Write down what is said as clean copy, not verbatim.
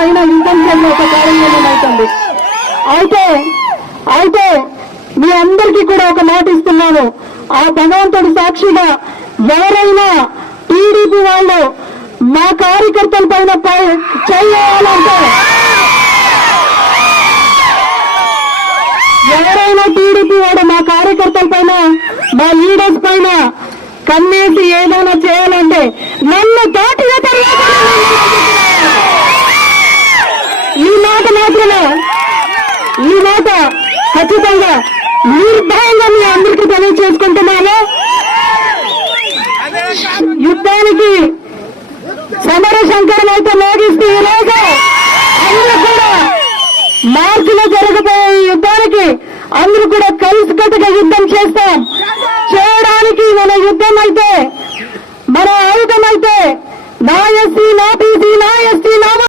పైన యుద్ధం చేసే ఒక కార్యక్రమం అవుతుంది. అయితే మీ అందరికీ కూడా ఒక మాట ఇస్తున్నాను. ఆ భగవంతుడి సాక్షిగా ఎవరైనా టీడీపీ వాళ్ళు మా కార్యకర్తల పైన చేయాలంటే, ఎవరైనా టీడీపీ వాడు మా కార్యకర్తల పైన మా లీడర్స్ పైన కన్నేసి ఏదైనా చేయాలంటే నన్ను దాటిన తర్వాత ఈ మాట మాత్రమే, ఈ మాట ఖచ్చితంగా నిర్భయంగా మీ అందరికీ తెలియచేసుకుంటున్నాను. యుద్ధానికి సమర శంకరం అయితే మోగిస్తూ ఈరోజు అందరూ కూడా మార్చిలో జరగబోయే యుద్ధానికి అందరూ కూడా కలిసికట్టుగా యుద్ధం చేస్తాం. చేయడానికి మన యుద్ధం అయితే, మన ఆయుధం అయితే నా ఎస్సీ, నా బీసీ, నా ఎస్టీ, నా